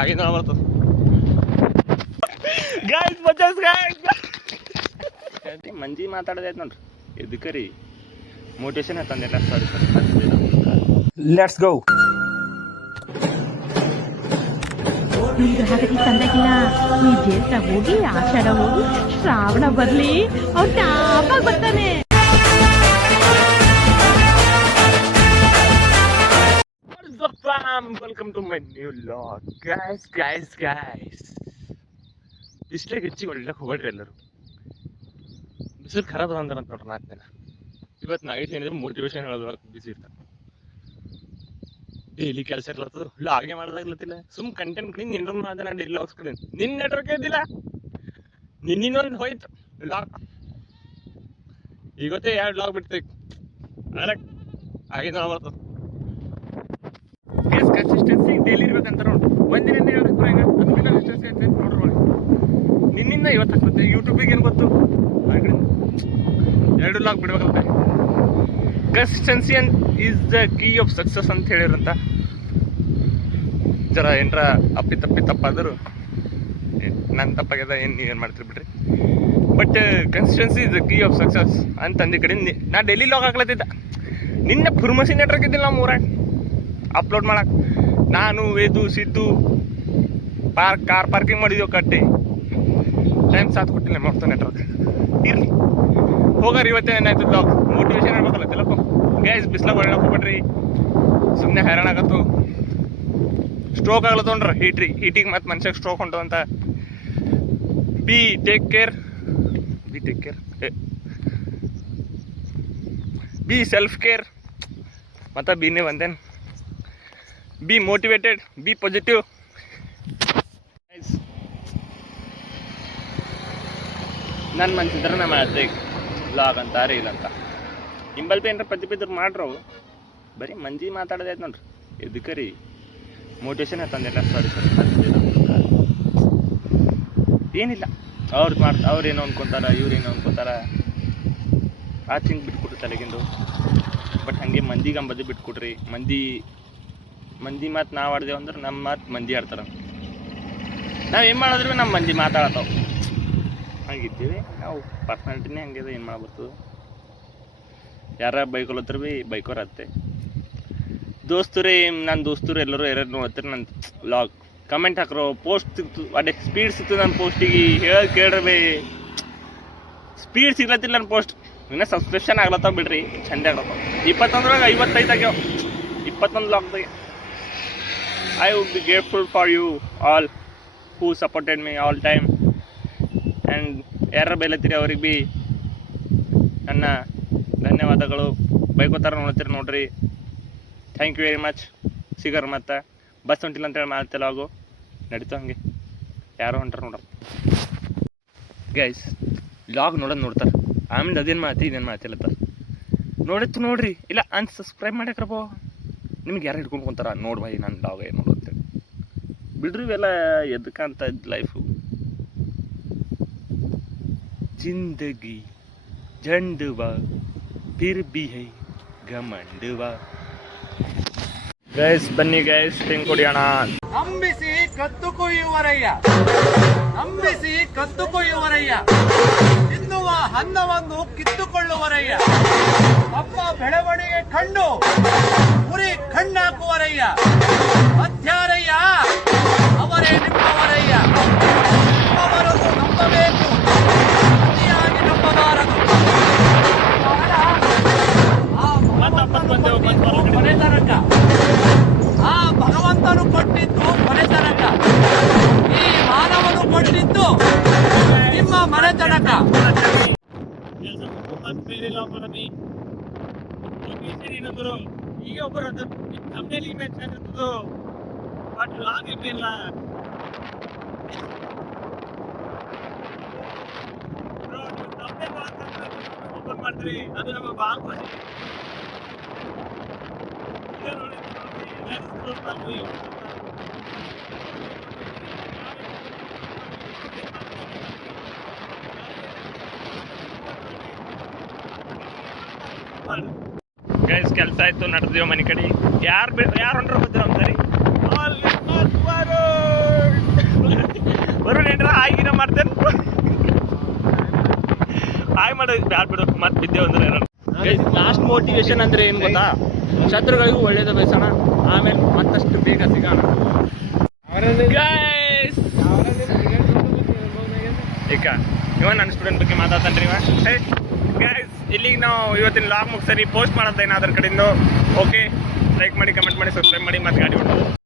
ಆಗಿಂದ ಬರ್ತದೆ ಗಾಯ್ಸ್ ಮಚಾಸ್ ಮಂಜಿ ಮಾತಾಡೋದೈತೆ ನೋಡ್ರಿ ಇದಕ್ಕೆ ರೀ ಮೋಟಿವೇಶನ್ ಆಯ್ತಂದಿಲ್ಲ ಸಾರಿ ಲೆಟ್ಸ್ ಗೋ. ಈಗ ಹಾಗಾಗಿ ತಂದಾಗಿಲ್ಲ ಈ ದೇಶ ಹೋಗಿ ಆಷಾಢ ಹೋಗಿ ಶ್ರಾವಣ ಬರ್ಲಿ ಅವ್ರು ಟಾಪಾಗಿ ಬರ್ತಾನೆ. Welcome to my new log guys. ಬಿಸ್ಲಾಗ ಹೆಚ್ಚಿಗೆ ಹೊಡ್ಲಕ್ಕೆ ಹೋಗ್ಬೇಡ್ರಿ ಎಲ್ಲರೂ. ಬಿಸಿಲು ಖರಾಬ್ ಅಂತಾರ ಅಂತ ನೋಡ್ರಿ 4 ದಿನ. ಇವತ್ತು ನೈಟ್ ಏನಿದ್ರೆ ಮೋಟಿವೇಶನ್ ಹೇಳೋದ್ರ ಬಿಸಿ ಇರ್ತಾರೆ. ಡೈಲಿ ಕೆಲಸ ಇರ್ಲತ್ತದ ಲಾಗೆ ಮಾಡೋದಾಗ್ಲತ್ತಿಲ್ಲ. ಸುಮ್ ಕಂಟೆಂಟ್ ನಿನ್ನ ಏನಾರು ಮಾಡಿದೆ ನಾನು ಡೈಲಿ ಲಾಗ್ಸ್ ಕಡೆ ನಿನ್ನ ನೆಟ್ವರ್ಕ್ ಇದ್ದಿಲ್ಲ. ನಿನ್ನಿನ್ನೊಂದು ಹೋಯ್ತು ಲಾಗ್. ಇವತ್ತೇ 2 ಲಾಗ್ ಬಿಡ್ತೇವೆ ಅದಕ್ಕೆ ಆಗಿಂದ ಬರ್ತದೆ. ಕನ್ಸಿಸ್ಟೆನ್ಸಿ ಡೈಲಿ ಇರ್ಬೇಕಂತ ನೋಡಿ. ಒಂದಿನ ಹೇಳಕ್ಕೆ ಹೆಂಗೆ ಅದು ಕನ್ಸಿಸ್ಟೆನ್ಸಿ ಐತೆ ನೋಡ್ರಿ. ನಿನ್ನಿಂದ ಇವತ್ತು ಹಾಕ್ತೈತೆ ಯೂಟ್ಯೂಬಿಗೆ ಏನು ಗೊತ್ತು 2 ಲಾಗ್ ಬಿಡ್ಬೇಕಂತ. Consistency is the key of success ಅಂತ ಹೇಳಿರಂತ. ಜರ ಏನರ ತಪ್ಪಾದರೂ ನನ್ನ ತಪ್ಪಾಗ್ಯದ ನೀವೇನು ಮಾಡ್ತೀರಿ ಬಿಡ್ರಿ. But consistency is the key of success ಅಂತಂದು ಕಡೆ ನಾ ಡೈಲಿ ಲಾಗ್ ಹಾಕ್ಲತ್ತಿದ್ದ. ನಿನ್ನೆ ಫುರ್ಮಸಿ ನೆಟ್ವರ್ಕ್ ಇದ್ದಿಲ್ಲ ನಮ್ಮ ಊರಾಗ ಅಪ್ಲೋಡ್ ಮಾಡಕ್ಕೆ. ನಾನು ವೇದು ಸಿದ್ದು ಕಾರ್ ಪಾರ್ಕಿಂಗ್ ಮಾಡಿದ್ವಿ ಕಟ್ಟಿ ಟೈಮ್ ಸಾಥ್ ಕೊಟ್ಟಿಲ್ಲ ಮಾಡ್ತಾ ನೆಟ್ವರ್ಕ್ ಇರಲಿ ಹೋಗಾರ. ಇವತ್ತೇ ಏನಾಯ್ತು ಲಾಗ್ ಮೋಟಿವೇಶನ್ ಹೇಳ್ಬೇಕಲ್ಲ ತಿಳಕು ಗೈಸ್. ಬಿಸ್ಲಾಗ ಹೊಡಕ್ಕೆ ಹೋಗ್ಬೇಡ್ರಿ, ಸುಮ್ಮನೆ ಹೈರಾಣ ಆಗತ್ತು. ಸ್ಟ್ರೋಕ್ ಆಗ್ಲತ್ತೊಂಡ್ರ ಹೀಟಿಗೆ ಮತ್ತು ಮನುಷ್ಯಗೆ ಸ್ಟ್ರೋಕ್ ಹೊಂಟದಂತ. Be take care, be self care ಮತ್ತು ಬಿನೇ ಬಂದೇನು. Be motivated, be positive. ನನ್ನ ಮನ್ಸಿದ್ರೆ ನಾ ಮಾಡ್ದೆ ಲಾಗ್ ಅಂತ ರೀಲ್ ಅಂತ. ನಿಂಬಲ್ ಭೀ ಏನಾರ ಪ್ರತಿಬಿದ್ರು ಮಾಡ್ರು ಬರೀ ಮಂಜಿ ಮಾತಾಡೋದೈತೆ ನೋಡ್ರಿ ಇದಕ್ಕೆ ರೀ ಮೋಟಿವೇಶನ್ ಆಯ್ತಂದಿಲ್ಲ ಸಾರಿ ಏನಿಲ್ಲ. ಅವ್ರೇನೋ ಅನ್ಕೊತಾರ ಇವ್ರೇನೋ ಅನ್ಕೊತಾರ ಆ ಥಿಂಗ್ ಬಿಟ್ಕೊಡ್ರಿ ತಲೆಗಿಂದು. ಬಟ್ ಹಾಗೆ ಮಂದಿಗೆ ಅಂಬದು ಬಿಟ್ಕೊಡ್ರಿ. ಮಂದಿ ಮಾತು ನಾವು ಆಡ್ದೇವು ಅಂದ್ರೆ ನಮ್ಮ ಮಾತು ಮಂದಿ ಆಡ್ತಾರೆ. ನಾವು ಏನು ಮಾಡಿದ್ರೂ ನಮ್ಮ ಮಂದಿ ಮಾತಾಡತ್ತಾವ. ಹಂಗಿದ್ದೀವಿ ನಾವು. ಪರ್ಸ್ನಾಲಿಟಿನೇ ಹಂಗಿದೆ, ಏನು ಮಾಡ್ಬರ್ತದೆ. ಯಾರ ಬೈಕೊಳತ್ರ ಭೀ ಬೈಕೋರತ್ತೆ. ನನ್ನ ದೋಸ್ತರು ಎಲ್ಲರೂ ಯಾರು ನೋಡ್ತಾರೆ ನನ್ನ ಲಾಗ್ ಕಮೆಂಟ್ ಹಾಕ್ರೋ. ಪೋಸ್ಟ್ ಸಿಕ್ತು ಅದೇ ಸ್ಪೀಡ್ ಸಿಕ್ತು ನನ್ನ ಪೋಸ್ಟಿಗೆ ಹೇಳಿ ಕೇಳ್ರಿ ಬೈ. ಸ್ಪೀಡ್ ಸಿಗ್ಲತ್ತಿಲ್ಲ ನನ್ನ ಪೋಸ್ಟ್. ಇನ್ನೂ ಸಬ್ಸ್ಕ್ರಿಪ್ಷನ್ ಆಗ್ಲತ್ತಾವ ಬಿಡ್ರಿ, ಚಂದ ಆಗ್ಲತ್ತಾವ. 21 55 ಆಗ್ಯಾವ 21 ಲಾಗ್ದಾಗೆ. I would be grateful for you all who supported me all time. And ಯಾರು ಬೈಲತ್ತೀರಿ ಅವ್ರಿಗೆ ಭೀ ನನ್ನ ಧನ್ಯವಾದಗಳು. ಬೈಕೋತಾರ ನೋಡ್ರಿ. Thank you very much. ಸಿಗರ್ ಮತ್ತು ಬಸ್ ಹೊಂಟಿಲ್ಲ ಅಂತೇಳಿ ಮಾಡ್ತಿಲ್ಲ ಆಗು ನಡೀತು. ಹಂಗೆ ಯಾರೋ ಹೊಂಟಾರ ನೋಡ್ರಿ ಗೈಸ್. ಲಾಗ್ ನೋಡ್ತಾರೆ. ಆಮೇಲೆ ಅದೇನು ಇದೇನು ಮಾತಿಲ್ಲತ್ತಾರ ನೋಡ್ರಿ. ಇಲ್ಲ ಅನ್ಸಬ್ಸ್ಕ್ರೈಬ್ ಮಾಡ್ಯಾಕ್ರಪ್ಪ. ನಿಮ್ಗೆ ಯಾರು ಹಿಡ್ಕೊಂಡು ಕುಂತಾರ ನೋಡಿ ಭಾಯಿ ನನ್ನ ಲಾಗ್ ಏನು ನೋಡುತ್ತೇವೆ ಬಿಡ್ರಿ. ಇವೆಲ್ಲ ಎದಕ್ಕಂತ life. ಜಿಂದಗಿ ಜಂಡುವಾ Phir be high ಘಮಂಡುವಾ. Guys ಬನ್ನಿ ಗೈಸ್ ಟೆಂಗ್ ಕುಡಿಯೋಣ. ನಂಬಿಸಿ ಕತ್ತು ಕೊಯ್ಯುವರಯ್ಯ, ತಿನ್ನುವ ಅನ್ನವನ್ನು ಕಿತ್ತುಕೊಳ್ಳುವರಯ್ಯ. ತಮ್ಮ ಬೆಳವಣಿಗೆ ಕಂಡು ಉರಿ ಕಣ್ಣಾಕುವರಯ್ಯ. ಅತ್ಯಾರಯ್ಯ ಅವರೇ ನಿಮ್ಮವರಯ್ಯ. ನಿಮ್ಮವರನ್ನು ನಂಬಬೇಕು, ಅತಿಯಾಗಿ ನಂಬಬಾರದು. ಕೊನೆತನಕ ಆ ಭಗವಂತನು ಕೊಟ್ಟಿದ್ದು ಕೊನೆತನಕ, ಈ ಮಾನವನು ಕೊಟ್ಟಿದ್ದು ನಿಮ್ಮ ಮನೆತನಕ. ಈಗ ಒಬ್ಬರು ನಮ್ಮಲ್ಲಿ ಬೇಕಾಗಿರ್ತದ್ದು ಬಟ್ ಆಗಿರ್ಲಿಲ್ಲ. ಮಾಡ್ತೀರಿ ಅದು ನಮ್ಮ ಭಾಗ. ಗೈಸ್ ಕೆಲಸ ಆಯ್ತು, ನಡೆದಿವ ಮನೆ ಕಡೆ. ಯಾರು ಹೊಂಟ್ರ ಗೊತ್ತಿರೋ ಸರಿ. ಮಾಡಿ ಬ್ಯಾಡ್ ಬಿಡು ಮತ್ತೆ ಬಿದ್ದೆ ಅಂದ್ರೆ ಲಾಸ್ಟ್ ಮೋಟಿವೇಶನ್ ಅಂದ್ರೆ ಏನು ಗೊತ್ತಾ, ಶತ್ರುಗಳಿಗೂ ಒಳ್ಳೇದು ಬಯಸೋಣ, ಆಮೇಲೆ ಮತ್ತಷ್ಟು ಬೇಗ ಸಿಗೋಣ. Guys! ಈಗ ಇವನ್ ನನ್ನ ಸ್ಟೂಡೆಂಟ್ ಬಗ್ಗೆ ಮಾತಾಡ್ತಾನ್ರಿ ಇವ. ಗೈಸ್ ಇಲ್ಲಿಗೆ ನಾವು ಇವತ್ತಿನ ಲಾಗ್ ಮುಗಿಸರಿ ಪೋಸ್ಟ್ ಮಾಡೋದು ಏನಾದ್ರ ಕಡೆಯಿಂದ. ಓಕೆ, ಲೈಕ್ ಮಾಡಿ, ಕಮೆಂಟ್ ಮಾಡಿ, ಸಬ್ಸ್ಕ್ರೈಬ್ ಮಾಡಿ, ಮತ್ತೆ ಗಾಡಿ ಹೊಡೋದು.